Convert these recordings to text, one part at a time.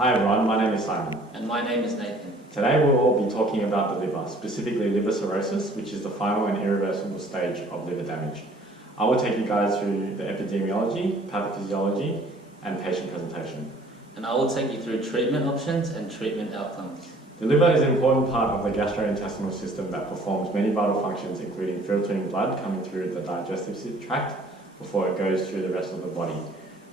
Hi everyone, my name is Simon. And my name is Nathan. Today we'll all be talking about the liver, specifically liver cirrhosis, which is the final and irreversible stage of liver damage. I will take you guys through the epidemiology, pathophysiology, and patient presentation. And I will take you through treatment options and treatment outcomes. The liver is an important part of the gastrointestinal system that performs many vital functions, including filtering blood coming through the digestive tract before it goes through the rest of the body,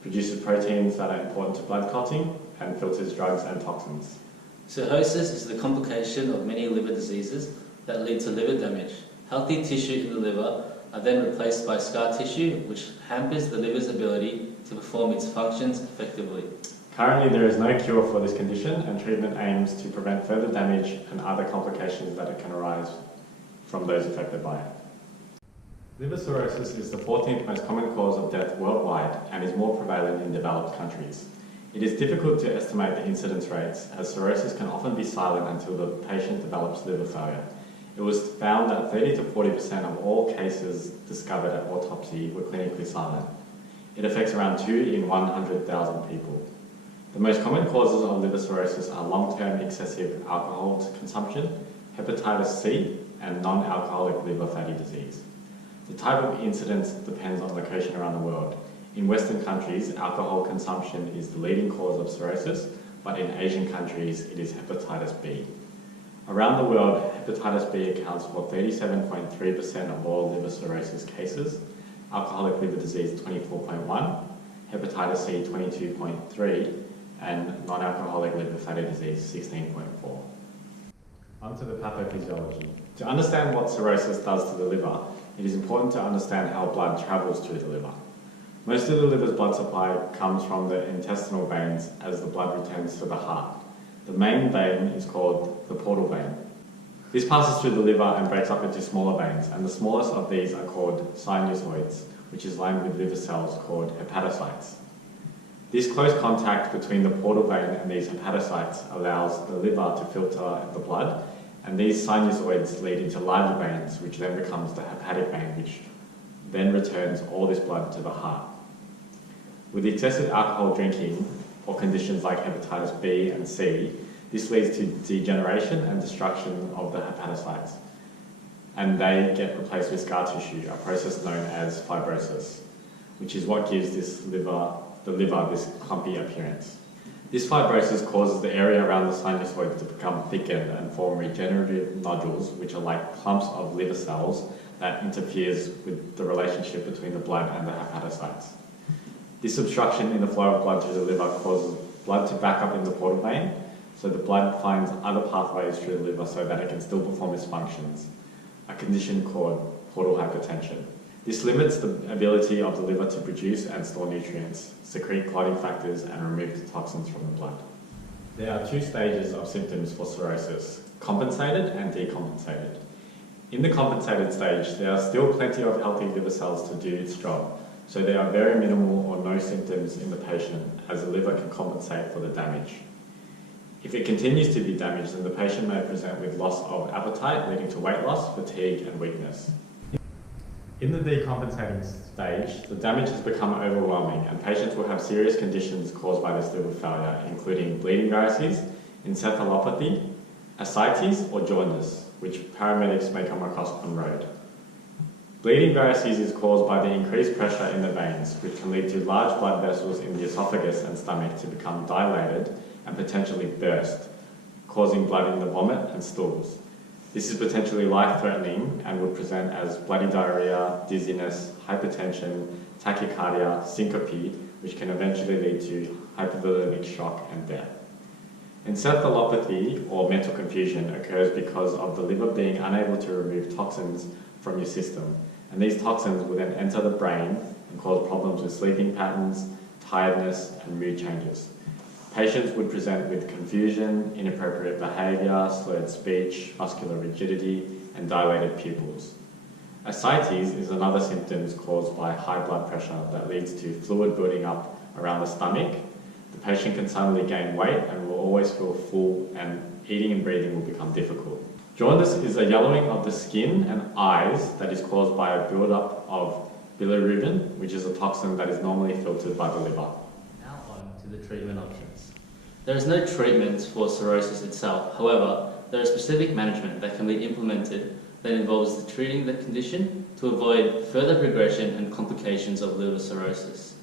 produces proteins that are important to blood clotting, and filters drugs and toxins. Cirrhosis is the complication of many liver diseases that lead to liver damage. Healthy tissue in the liver are then replaced by scar tissue, which hampers the liver's ability to perform its functions effectively. Currently, there is no cure for this condition, and treatment aims to prevent further damage and other complications that can arise from those affected by it. Liver cirrhosis is the 14th most common cause of death worldwide and is more prevalent in developed countries. It is difficult to estimate the incidence rates, as cirrhosis can often be silent until the patient develops liver failure. It was found that 30 to 40% of all cases discovered at autopsy were clinically silent. It affects around 2 in 100,000 people. The most common causes of liver cirrhosis are long-term excessive alcohol consumption, hepatitis C, and non-alcoholic liver fatty disease. The type of incidence depends on location around the world. In Western countries, alcohol consumption is the leading cause of cirrhosis, but in Asian countries, it is hepatitis B. Around the world, hepatitis B accounts for 37.3% of all liver cirrhosis cases, alcoholic liver disease 24.1%, hepatitis C 22.3%, and non-alcoholic liver fatty disease 16.4%. On to the pathophysiology. To understand what cirrhosis does to the liver, it is important to understand how blood travels through the liver. Most of the liver's blood supply comes from the intestinal veins as the blood returns to the heart. The main vein is called the portal vein. This passes through the liver and breaks up into smaller veins, and the smallest of these are called sinusoids, which is lined with liver cells called hepatocytes. This close contact between the portal vein and these hepatocytes allows the liver to filter the blood, and these sinusoids lead into larger veins, which then becomes the hepatic vein, which then returns all this blood to the heart. With excessive alcohol drinking, or conditions like hepatitis B and C, this leads to degeneration and destruction of the hepatocytes, and they get replaced with scar tissue, a process known as fibrosis, which is what gives the liver this clumpy appearance. This fibrosis causes the area around the sinusoids to become thickened and form regenerative nodules, which are like clumps of liver cells that interferes with the relationship between the blood and the hepatocytes. This obstruction in the flow of blood through the liver causes blood to back up in the portal vein, so the blood finds other pathways through the liver so that it can still perform its functions, a condition called portal hypertension. This limits the ability of the liver to produce and store nutrients, secrete clotting factors, and remove the toxins from the blood. There are two stages of symptoms for cirrhosis: compensated and decompensated. In the compensated stage, there are still plenty of healthy liver cells to do its job, so there are very minimal or no symptoms in the patient, as the liver can compensate for the damage. If it continues to be damaged, then the patient may present with loss of appetite, leading to weight loss, fatigue, and weakness. In the decompensating stage, the damage has become overwhelming, and patients will have serious conditions caused by this liver failure, including bleeding varices, encephalopathy, ascites, or jaundice, which paramedics may come across on road. Bleeding varices is caused by the increased pressure in the veins, which can lead to large blood vessels in the esophagus and stomach to become dilated and potentially burst, causing blood in the vomit and stools. This is potentially life-threatening and would present as bloody diarrhea, dizziness, hypertension, tachycardia, syncope, which can eventually lead to hypovolemic shock and death. Encephalopathy, or mental confusion, occurs because of the liver being unable to remove toxins from your system, and these toxins will then enter the brain and cause problems with sleeping patterns, tiredness, and mood changes. Patients would present with confusion, inappropriate behaviour, slurred speech, muscular rigidity, and dilated pupils. Ascites is another symptom caused by high blood pressure that leads to fluid building up around the stomach. The patient can suddenly gain weight and will always feel full, and eating and breathing will become difficult. Jaundice is a yellowing of the skin and eyes that is caused by a build-up of bilirubin, which is a toxin that is normally filtered by the liver. Now on to the treatment options. There is no treatment for cirrhosis itself. However, there is specific management that can be implemented that involves treating the condition to avoid further progression and complications of liver cirrhosis.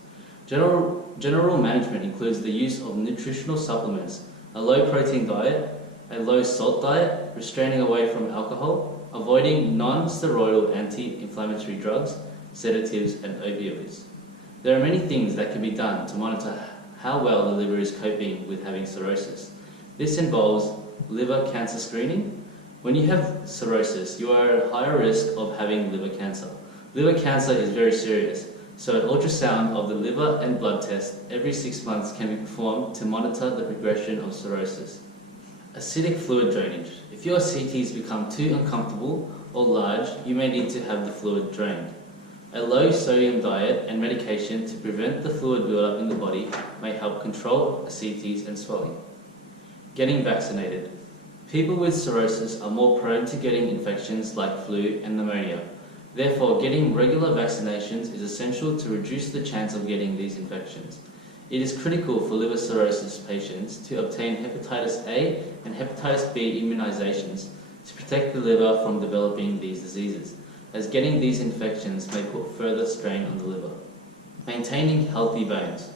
General management includes the use of nutritional supplements, a low-protein diet, a low-salt diet, restraining away from alcohol, avoiding non-steroidal anti-inflammatory drugs, sedatives and opioids. There are many things that can be done to monitor how well the liver is coping with having cirrhosis. This involves liver cancer screening. When you have cirrhosis, you are at higher risk of having liver cancer. Liver cancer is very serious, so an ultrasound of the liver and blood test every 6 months can be performed to monitor the progression of cirrhosis. Acidic fluid drainage. If your CTs become too uncomfortable or large, you may need to have the fluid drained. A low sodium diet and medication to prevent the fluid buildup in the body may help control CTs and swelling. Getting vaccinated. People with cirrhosis are more prone to getting infections like flu and pneumonia. Therefore, getting regular vaccinations is essential to reduce the chance of getting these infections. It is critical for liver cirrhosis patients to obtain hepatitis A and hepatitis B immunizations to protect the liver from developing these diseases, as getting these infections may put further strain on the liver. Maintaining healthy bones.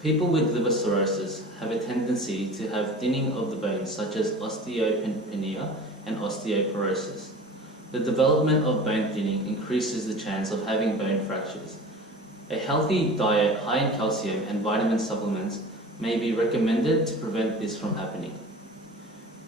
People with liver cirrhosis have a tendency to have thinning of the bones such as osteopenia and osteoporosis. The development of bone thinning increases the chance of having bone fractures. A healthy diet high in calcium and vitamin supplements may be recommended to prevent this from happening.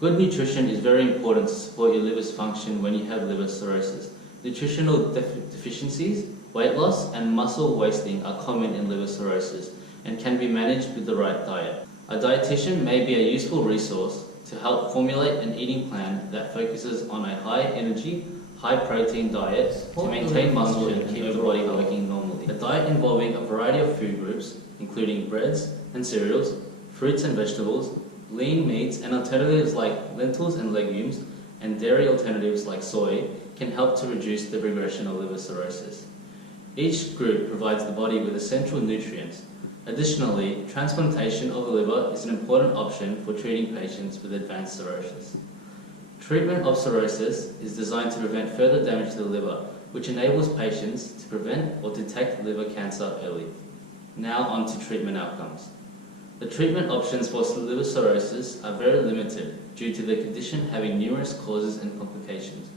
Good nutrition is very important to support your liver's function when you have liver cirrhosis. Nutritional deficiencies, weight loss, and muscle wasting are common in liver cirrhosis and can be managed with the right diet. A dietitian may be a useful resource to help formulate an eating plan that focuses on a high-energy, high-protein diet to maintain muscle and keep the body working normally. A diet involving a variety of food groups, including breads and cereals, fruits and vegetables, lean meats and alternatives like lentils and legumes, and dairy alternatives like soy can help to reduce the progression of liver cirrhosis. Each group provides the body with essential nutrients. Additionally, transplantation of the liver is an important option for treating patients with advanced cirrhosis. Treatment of cirrhosis is designed to prevent further damage to the liver, which enables patients to prevent or detect liver cancer early. Now on to treatment outcomes. The treatment options for liver cirrhosis are very limited due to the condition having numerous causes and complications.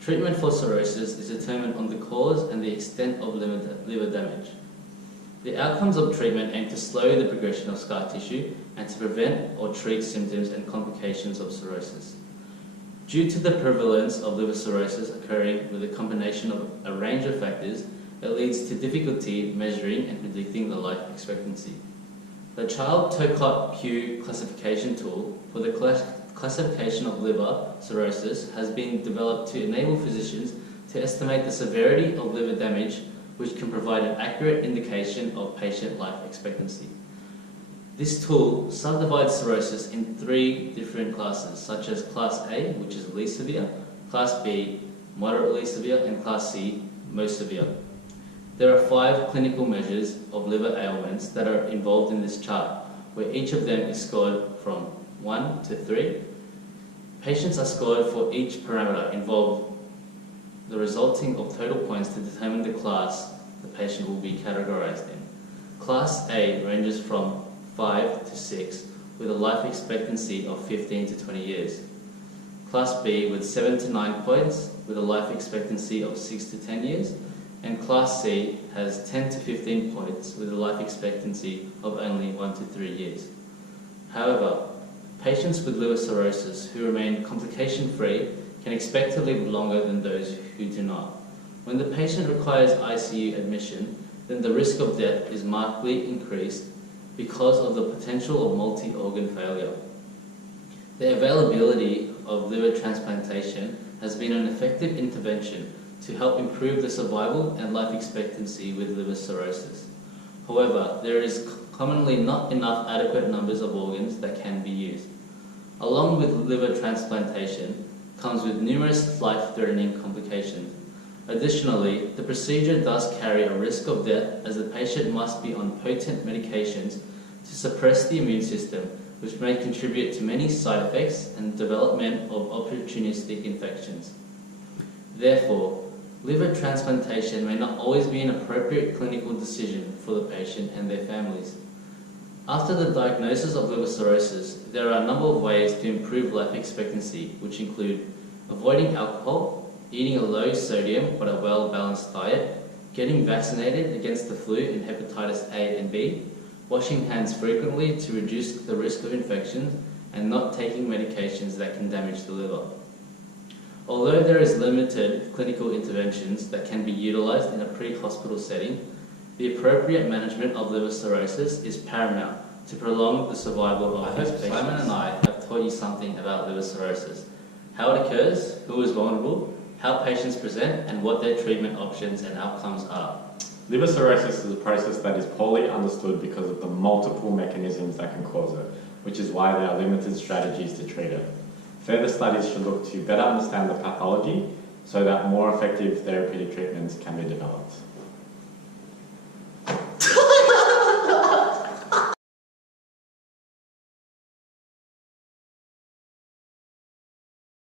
Treatment for cirrhosis is determined on the cause and the extent of liver damage. The outcomes of treatment aim to slow the progression of scar tissue and to prevent or treat symptoms and complications of cirrhosis. Due to the prevalence of liver cirrhosis occurring with a combination of a range of factors, it leads to difficulty measuring and predicting the life expectancy. The Child-Tokut-Pugh classification tool for the classification of liver cirrhosis has been developed to enable physicians to estimate the severity of liver damage, which can provide an accurate indication of patient life expectancy. This tool subdivides cirrhosis in 3 different classes, such as Class A, which is least severe, Class B, moderately severe, and Class C, most severe. There are 5 clinical measures of liver ailments that are involved in this chart, where each of them is scored from 1 to 3. Patients are scored for each parameter involved, the resulting of total points to determine the class the patient will be categorized in. Class A ranges from 5 to 6 with a life expectancy of 15 to 20 years. Class B with 7 to 9 points with a life expectancy of 6 to 10 years. And Class C has 10 to 15 points with a life expectancy of only 1 to 3 years. However, patients with liver cirrhosis who remain complication-free can expect to live longer than those who do not. When the patient requires ICU admission, then the risk of death is markedly increased because of the potential of multi-organ failure. The availability of liver transplantation has been an effective intervention to help improve the survival and life expectancy with liver cirrhosis. However, there is commonly not enough adequate numbers of organs that can be used. Along with liver transplantation comes with numerous life-threatening complications. Additionally, the procedure does carry a risk of death as the patient must be on potent medications to suppress the immune system which may contribute to many side effects and development of opportunistic infections. Therefore, liver transplantation may not always be an appropriate clinical decision for the patient and their families. After the diagnosis of liver cirrhosis, there are a number of ways to improve life expectancy, which include avoiding alcohol, eating a low sodium but a well-balanced diet, getting vaccinated against the flu and hepatitis A and B, washing hands frequently to reduce the risk of infections, and not taking medications that can damage the liver. Although there is limited clinical interventions that can be utilised in a pre-hospital setting, the appropriate management of liver cirrhosis is paramount to prolong the survival of these patients. Simon and I have taught you something about liver cirrhosis, how it occurs, who is vulnerable, how patients present, and what their treatment options and outcomes are. Liver cirrhosis is a process that is poorly understood because of the multiple mechanisms that can cause it, which is why there are limited strategies to treat it. Further studies should look to better understand the pathology so that more effective therapeutic treatments can be developed.